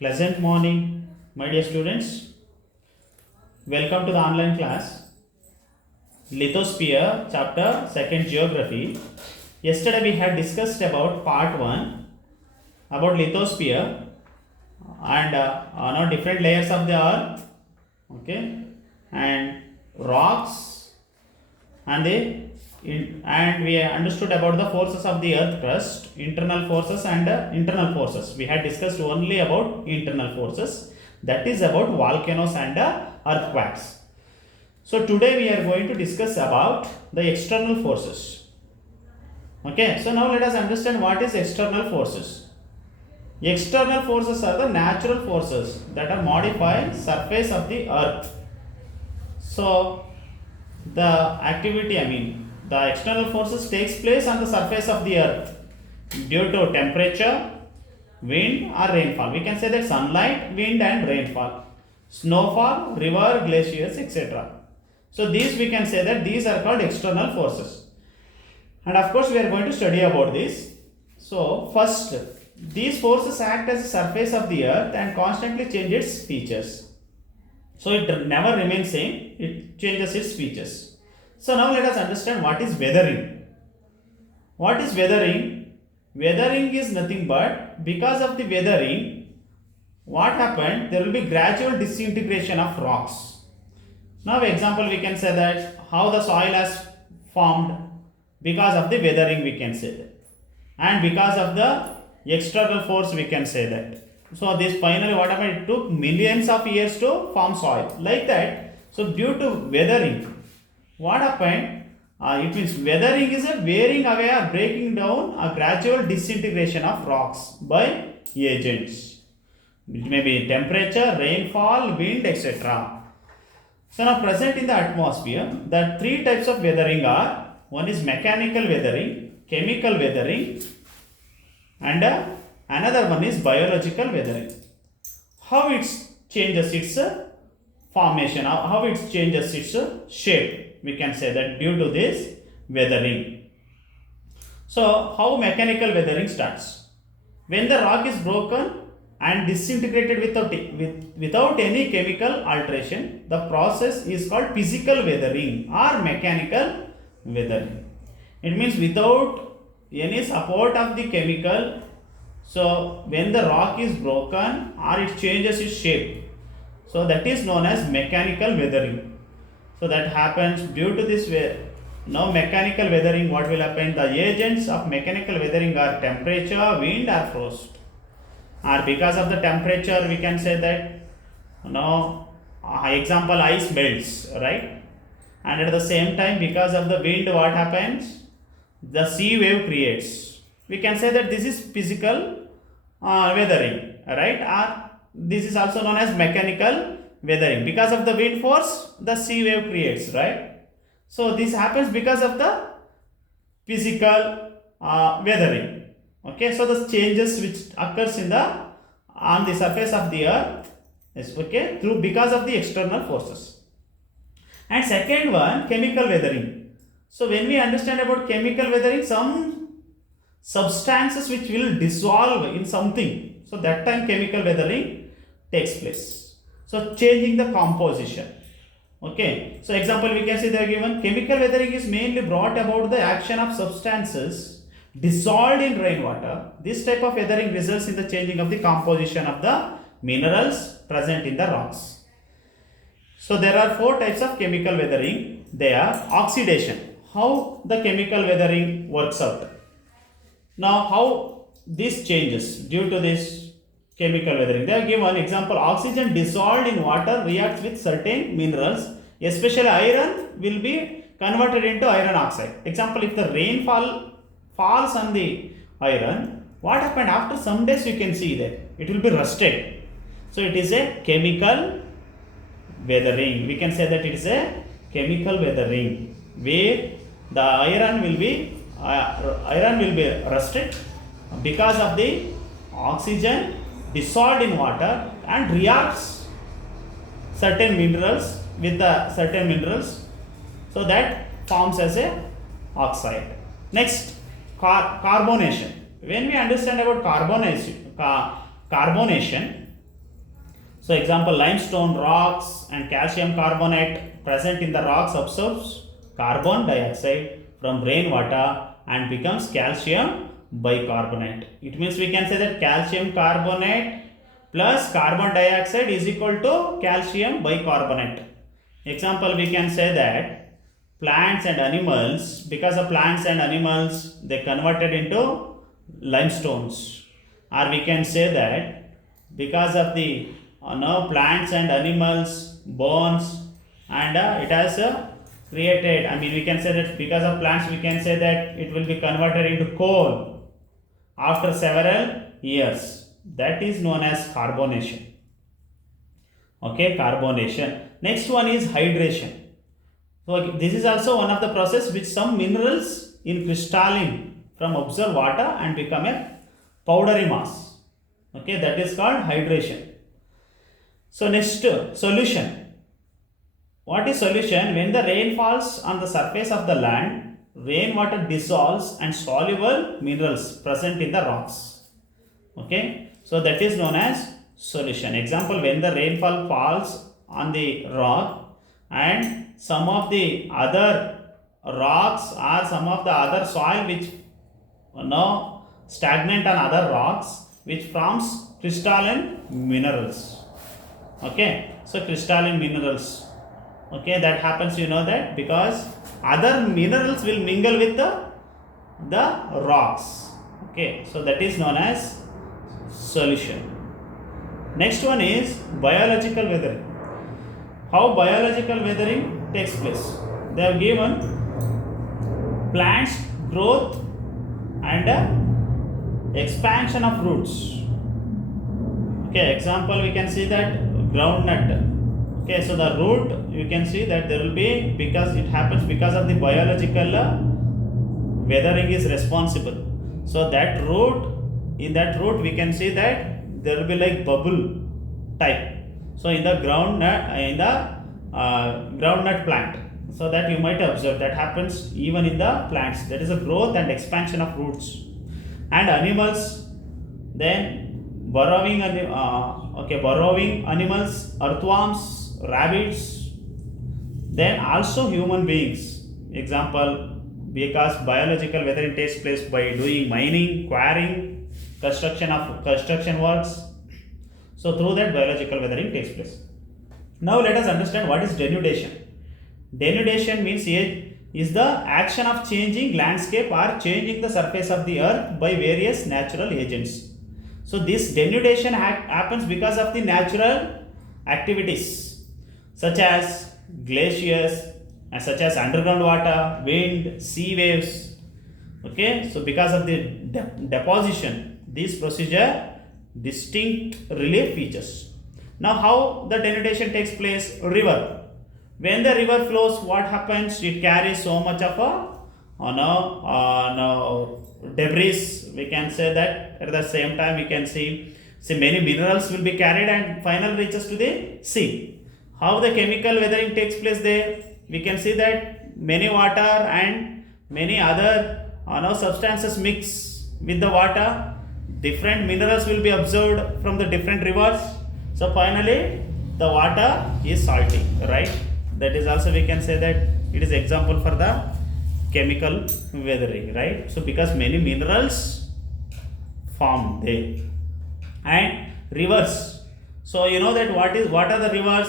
Pleasant morning, my dear students. Welcome to the online class. Lithosphere, chapter 2nd Geography. Yesterday we had discussed about part 1 about lithosphere and now different layers of the earth, okay, and rocks and and we understood about the forces of the earth crust, internal forces and internal forces. We had discussed only about internal forces, that is about volcanoes and earthquakes. So today we are going to discuss about the external forces. Okay, so now let us understand what is external forces. External forces are the natural forces that are modifying surface of the earth. So the activity, the external forces takes place on the surface of the earth due to temperature, wind or rainfall. We can say that sunlight, wind and rainfall, snowfall, river, glaciers, etc. So these we can say that these are called external forces. And of course we are going to study about this. So first, these forces act as a surface of the earth and constantly change its features. So it never remains same, it changes its features. So now let us understand what is weathering. What is weathering? Weathering is nothing but because of the weathering, what happened? There will be gradual disintegration of rocks. Now example we can say that how the soil has formed because of the weathering, we can say that, and because of the external force we can say that. So this finally what happened? It took millions of years to form soil like that. So due to weathering, what happened? It means weathering is a wearing away or breaking down a gradual disintegration of rocks by agents. It may be temperature, rainfall, wind, etc. So now present in the atmosphere, the three types of weathering are: one is mechanical weathering, chemical weathering, and another one is biological weathering. How it changes its formation, how it changes its shape, we can say that due to this weathering. So how mechanical weathering starts? When the rock is broken and disintegrated without any chemical alteration, the process is called physical weathering or mechanical weathering. It means without any support of the chemical. So when the rock is broken or it changes its shape, so that is known as mechanical weathering. So that happens due to this way. Now mechanical weathering, what will happen? The agents of mechanical weathering are temperature, wind or frost. Or because of the temperature we can say that example ice melts, right? And at the same time because of the wind what happens? The sea wave creates. We can say that this is physical weathering, right? Or this is also known as mechanical weathering. Because of the wind force, the sea wave creates, right? So this happens because of the physical weathering. Okay, so the changes which occurs on the surface of the earth is because of the external forces. And second one, chemical weathering. So when we understand about chemical weathering, some substances which will dissolve in something, so that time chemical weathering takes place. So changing the composition. Okay, so example we can see they are given. Chemical weathering is mainly brought about the action of substances dissolved in rainwater. This type of weathering results in the changing of the composition of the minerals present in the rocks. So there are four types of chemical weathering. They are oxidation. How the chemical weathering works out. Now how this changes due to this chemical weathering. They have given example: oxygen dissolved in water reacts with certain minerals, especially iron will be converted into iron oxide. Example, if the rainfall falls on the iron, what happened after some days you can see that it will be rusted. So it is a chemical weathering. We can say that it is a chemical weathering where the iron will be rusted because of the oxygen dissolved in water and reacts certain minerals with the certain minerals, so that forms as a oxide. Next, carbonation. When we understand about carbonation, So example, limestone rocks and calcium carbonate present in the rocks absorbs carbon dioxide from rainwater and becomes calcium bicarbonate. It means we can say that calcium carbonate plus carbon dioxide is equal to calcium bicarbonate. Example, we can say that plants and animals, because of plants and animals, they converted into limestones. Or we can say that because of the plants and animals bones, and it has created, I mean we can say that because of plants we can say that it will be converted into coal after several years. That is known as carbonation. Okay, carbonation. Next one is hydration. So this is also one of the process which some minerals in crystalline from observe water and become a powdery mass. Okay, that is called hydration. So next, solution. What is solution? When the rain falls on the surface of the land, rainwater dissolves and soluble minerals present in the rocks. Okay, so that is known as solution. Example, when the rainfall falls on the rock and some of the other rocks or some of the other soil which stagnant on other rocks, which forms crystalline minerals. Okay, so crystalline minerals, okay, that happens, that because other minerals will mingle with the rocks. Okay, so that is known as solution. Next one is biological weathering. How biological weathering takes place? They have given plants growth and expansion of roots. Okay, example, we can see that groundnut. Okay, so the root, you can see that there will be, because it happens because of the biological weathering is responsible. So that root, in that root we can see that there will be like bubble type. So in the groundnut plant, so that you might observe that happens even in the plants. That is a growth and expansion of roots. And animals, then burrowing animals, earthworms, rabbits, then also human beings. Example, because biological weathering takes place by doing mining, quarrying, construction works. So through that biological weathering takes place. Now let us understand what is denudation. Denudation means is the action of changing landscape or changing the surface of the earth by various natural agents. So this denudation happens because of the natural activities such as glaciers, such as underground water, wind, sea waves. Okay, so because of the deposition, this procedure distinct relief features. Now how the denudation takes place? River. When the river flows, what happens? It carries so much of debris. We can say that at the same time we can see many minerals will be carried and finally reaches to the sea. How the chemical weathering takes place there? We can see that many water and many other substances mix with the water. Different minerals will be observed from the different rivers. So finally the water is salty, right? That is also we can say that it is example for the chemical weathering, right? So because many minerals form there. And rivers. So you know that what are the rivers?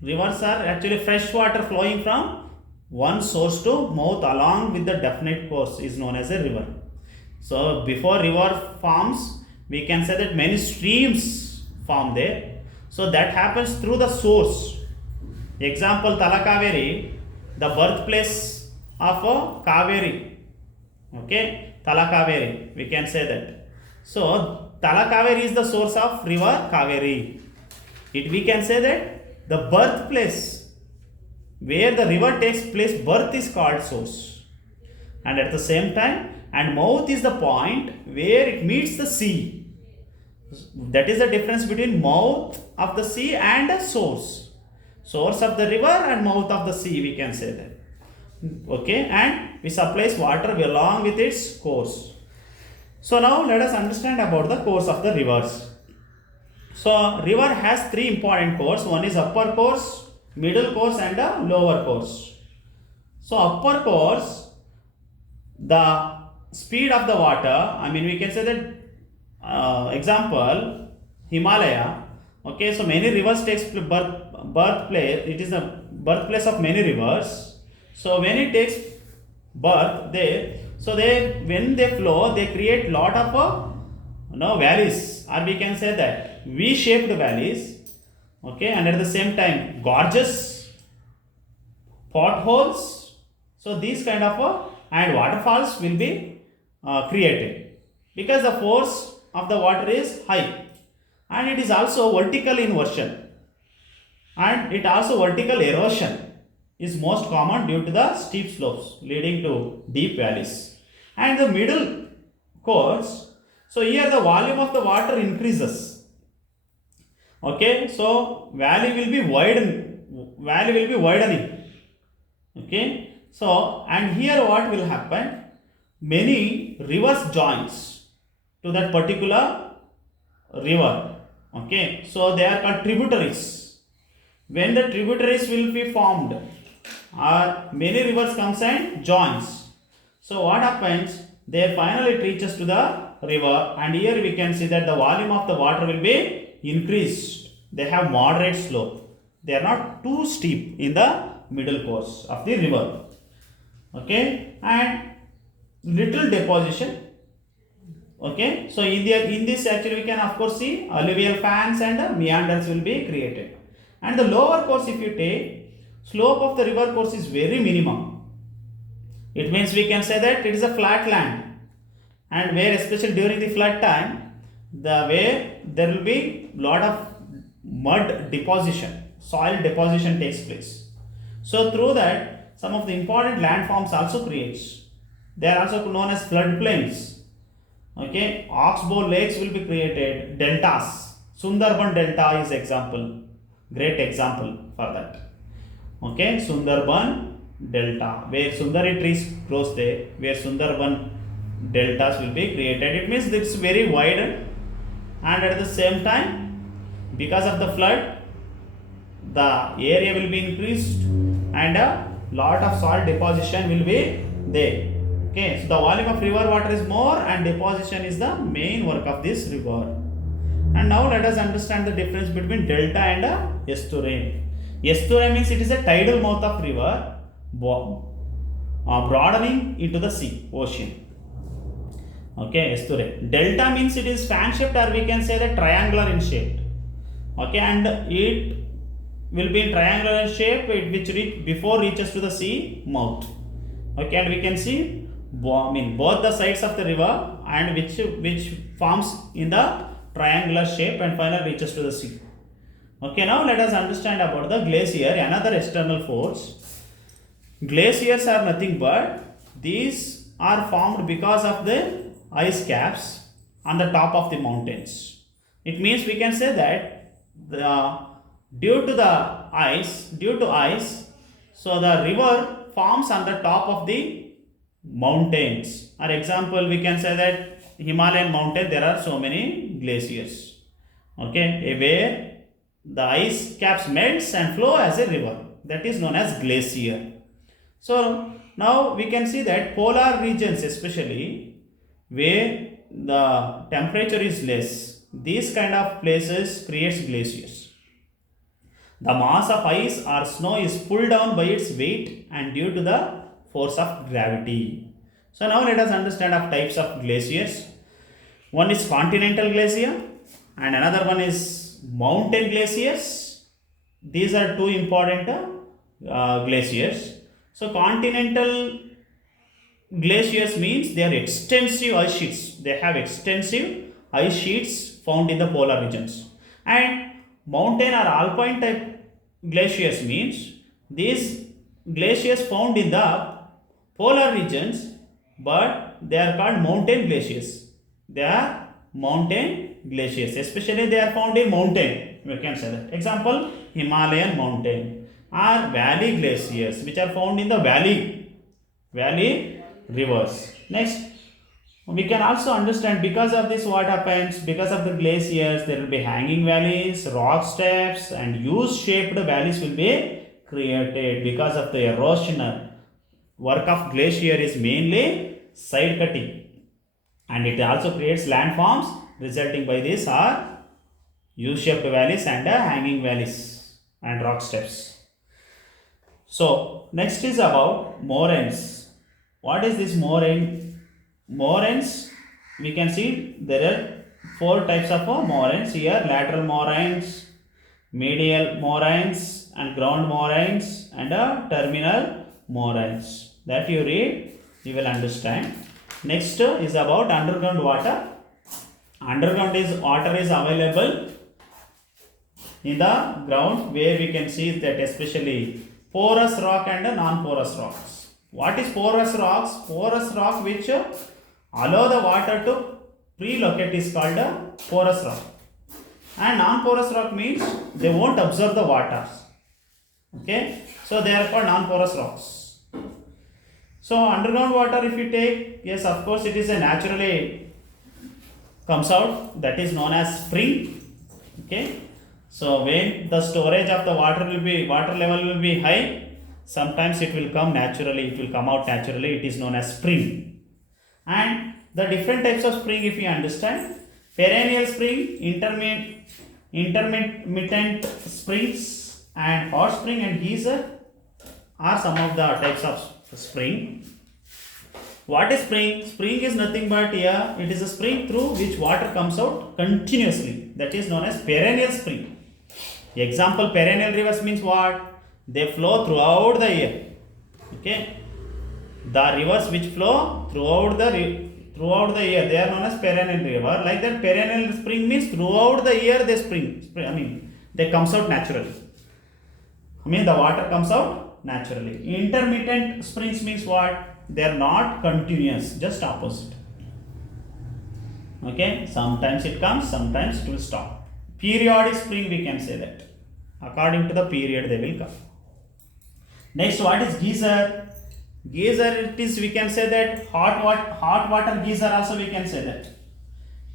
Rivers are actually fresh water flowing from one source to mouth along with the definite course is known as a river. So before river forms, we can say that many streams form there. So that happens through the source. Example, Talakaveri, the birthplace of Kaveri. Okay, Talakaveri, we can say that. So Talakaveri is the source of river Kaveri. We can say that the birthplace where the river takes place, birth is called source. And at the same time, and mouth is the point where it meets the sea. That is the difference between mouth of the sea and a source. Source of the river and mouth of the sea, we can say that. Okay, and we supplies water along with its course. So now let us understand about the course of the rivers. So river has three important course. One is upper course, middle course and a lower course. So upper course, the speed of the water, I mean we can say that example Himalaya. Okay, so many rivers takes birthplace. It is the birthplace of many rivers. So when it takes birth there, so they when they flow, they create lot of valleys, or we can say that V-shaped valleys. Okay, and at the same time gorges, potholes. So these kind of and waterfalls will be created because the force of the water is high, and it is also vertical inversion, and it also vertical erosion is most common due to the steep slopes leading to deep valleys. And the middle course, so here the volume of the water increases. Okay, so valley will be widening. Okay, so and here what will happen, many rivers joins to that particular river. Okay, so they are called tributaries. When the tributaries will be formed, or many rivers comes and joins, so what happens, they finally it reaches to the river, and here we can see that the volume of the water will be increased. They have moderate slope, they are not too steep in the middle course of the river. Okay, and little deposition. Okay, so in this actually we can of course see alluvial fans and meanders will be created. And the lower course, if you take, slope of the river course is very minimum. It means we can say that it is a flat land, and where especially during the flood time, the way there will be lot of mud deposition, soil deposition takes place. So through that, some of the important landforms also creates. They are also known as floodplains. Okay, oxbow lakes will be created, deltas. Sundarban delta is example, great example for that. Okay, Sundarban delta, where Sundari trees grows there, where Sundarban deltas will be created. It means it's very wide, and at the same time, because of the flood, the area will be increased, and a lot of soil deposition will be there. Okay, so the volume of river water is more, and deposition is the main work of this river. And now let us understand the difference between delta and estuary. Estuary means it is a tidal mouth of river broadening into the sea, ocean. Okay, estuary. Delta means it is fan shaped, or we can say that triangular in shape. Okay, and it will be in triangular in shape, which before reaches to the sea mouth. Okay, and we can see both the sides of the river, and which forms in the triangular shape and finally reaches to the sea. Okay, now let us understand about the glacier, another external force. Glaciers are nothing but these are formed because of the ice caps on the top of the mountains. It means we can say that due to ice, so the river forms on the top of the mountains. For example, we can say that Himalayan mountain, there are so many glaciers. Okay, where the ice caps melts and flow as a river, that is known as glacier. So now we can see that polar regions, especially where the temperature is less, these kind of places creates glaciers. The mass of ice or snow is pulled down by its weight and due to the force of gravity. So now let us understand of types of glaciers. One is continental glacier and another one is mountain glaciers. These are two important glaciers. So continental glaciers means they are extensive ice sheets. They have extensive ice sheets found in the polar regions. And mountain or alpine type glaciers means these glaciers found in the polar regions, but they are called mountain glaciers. They are mountain glaciers, especially they are found in mountain. We can say that. Example, Himalayan mountain or valley glaciers, which are found in the valley rivers. Next, We can also understand because of this what happens, because of the glaciers there will be hanging valleys, rock steps and U-shaped valleys will be created because of the erosion. Work of glacier is mainly side cutting and it also creates landforms resulting by this are U-shaped valleys and hanging valleys and rock steps. So next is about moraines. What is this moraine? Moraines, we can see there are four types of moraines here: lateral moraines, medial moraines and ground moraines and terminal moraines. That you read, you will understand. Next is about underground water. Underground is water is available in the ground where we can see that especially porous rock and non-porous rocks. What is porous rocks? Porous rock which allow the water to pre-locate is called a porous rock. And non-porous rock means they won't absorb the water. Okay, so they are called non-porous rocks. So underground water, if you take, yes, of course, it is a naturally comes out, that is known as spring. Okay, so when the storage of the water level will be high, sometimes it will come naturally, it will come out naturally. It is known as spring. And the different types of spring, if you understand: perennial spring, intermittent springs, and hot spring and geyser are some of the types of spring. What is spring? Spring is nothing but here, it is a spring through which water comes out continuously. That is known as perennial spring. Example, perennial rivers means what? They flow throughout the year. Okay. The rivers which flow throughout the year, they are known as perennial river. Like that, perennial spring means throughout the year they they comes out naturally. The water comes out naturally. Intermittent springs means what? They are not continuous, just opposite. Okay, sometimes it comes, sometimes it will stop. Periodic spring, we can say that. According to the period, they will come. Next, what is geyser? Geyser, it is, we can say that hot water geyser also we can say that.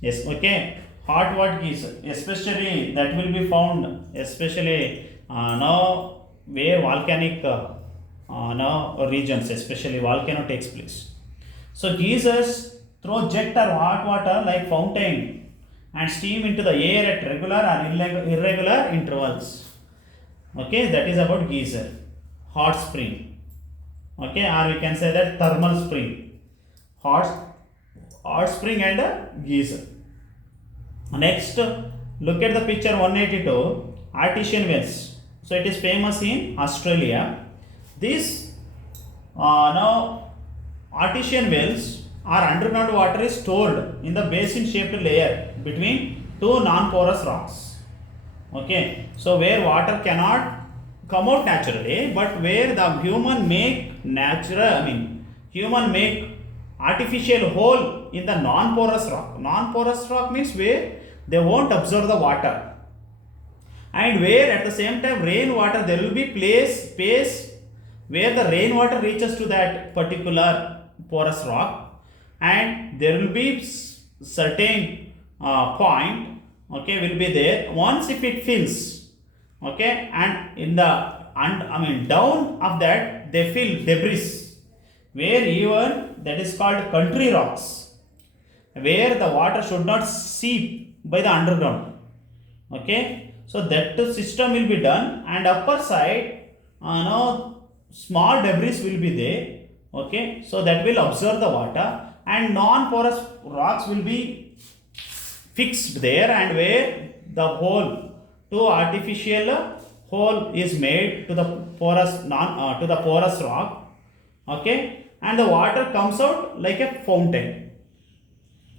Yes, okay, hot water geyser, especially that will be found, especially now where volcanic now regions, especially volcano takes place. So geysers throw jet or hot water like fountain and steam into the air at regular or irregular intervals. Okay, that is about geyser. Hot spring. Okay, or we can say that thermal spring. Hot spring and geyser. Next, look at the picture 182, artesian wells. So it is famous in Australia. These now artesian wells or underground water is stored in the basin shaped layer between two non-porous rocks. Okay, so where water cannot come out naturally, but where the human make artificial hole in the non-porous rock. Non-porous rock means where they won't absorb the water, and where at the same time rainwater, there will be space where the rainwater reaches to that particular porous rock, and there will be certain point, okay, will be there. Once if it fills, okay, and in the down of that they fill debris, where even that is called country rocks, where the water should not seep by the underground. Okay, so that system will be done, and upper side small debris will be there. Okay, so that will absorb the water, and non-porous rocks will be fixed there, and where the hole to artificial hole is made to the porous rock. Okay, and the water comes out like a fountain.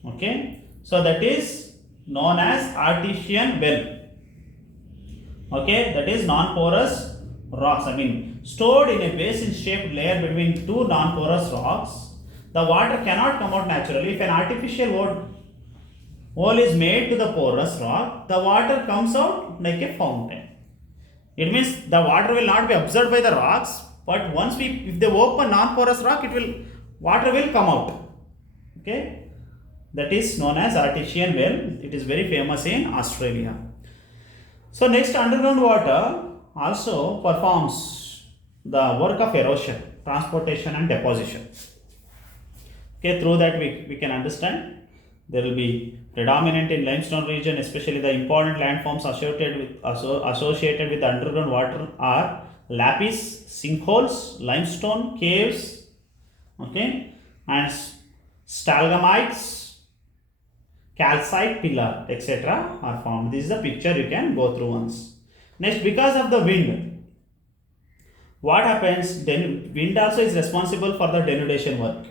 Okay, so that is known as artesian well. Okay, that is non-porous rocks, stored in a basin shaped layer between two non-porous rocks. The water cannot come out naturally. If an artificial hole is made to the porous rock, the water comes out like a fountain. It means the water will not be absorbed by the rocks, but if they open non-porous rock, water will come out. Okay, that is known as artesian well. It is very famous in Australia. So next, underground water also performs the work of erosion, transportation and deposition. Okay, through that we can understand there will be predominant in limestone region, especially the important landforms associated with the underground water are lapis, sinkholes, limestone, caves, okay, and stalagmites, calcite pillar, etc. are formed. This is the picture you can go through once. Next, because of the wind, what happens? Then wind also is responsible for the denudation work.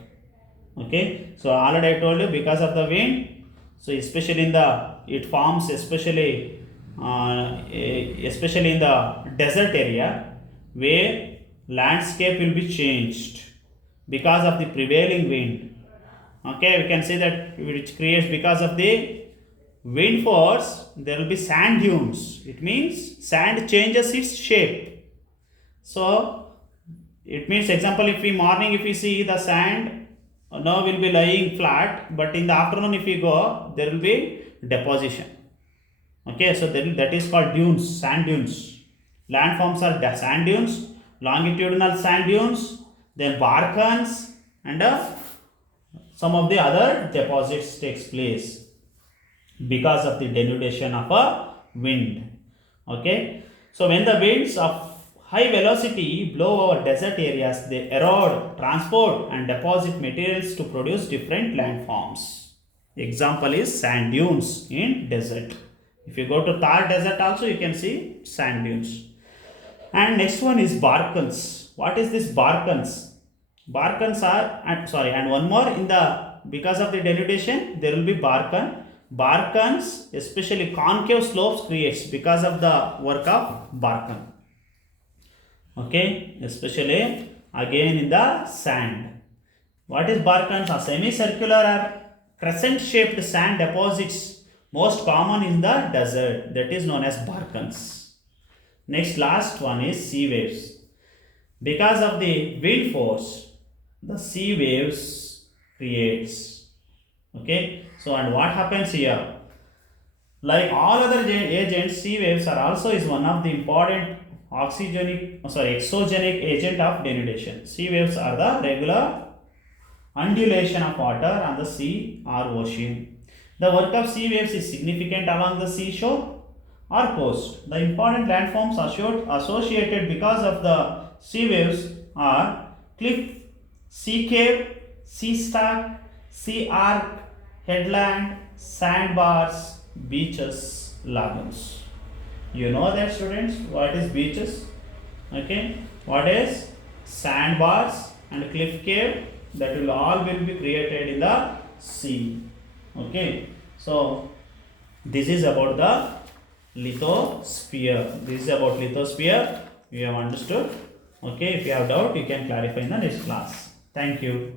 Okay, so already I told you, because of the wind, so especially in the it forms especially in the desert area where landscape will be changed because of the prevailing wind. Okay, we can say that which creates, because of the wind force, there will be sand dunes. It means sand changes its shape. So it means, example, if we see the sand now will be lying flat, but in the afternoon if we go, there will be deposition. Okay, so that is called dunes, sand dunes. Landforms are sand dunes, longitudinal sand dunes, then barkans, and some of the other deposits takes place because of the denudation of a wind. Okay, so when the winds of high velocity blow over desert areas, they erode, transport and deposit materials to produce different landforms. Example is sand dunes in desert. If you go to Thar desert also, you can see sand dunes. And next one is barkans. What is this barkans? Barkans are, and one more, because of the denudation there will be barkan. Barkans, especially concave slopes creates because of the work of barkan. Okay, especially again in the sand. What is barkans? Are semicircular or crescent shaped sand deposits, most common in the desert, that is known as barkans. Next, last one is sea waves. Because of the wind force, the sea waves creates. Okay, so and what happens here? Like all other agents, sea waves are also is one of the important exogenic agent of denudation. Sea waves are the regular undulation of water on the sea or ocean. The work of sea waves is significant along the seashore or coast. The important landforms associated because of the sea waves are cliff, sea cave, sea stack, sea arc, headland, sandbars, beaches, lagoons. You know that, students, what is beaches? Okay, what is sandbars and cliff cave? That will all be created in the sea. Okay, so this is about the lithosphere. This is about lithosphere. You have understood. Okay, if you have doubt, you can clarify in the next class. Thank you.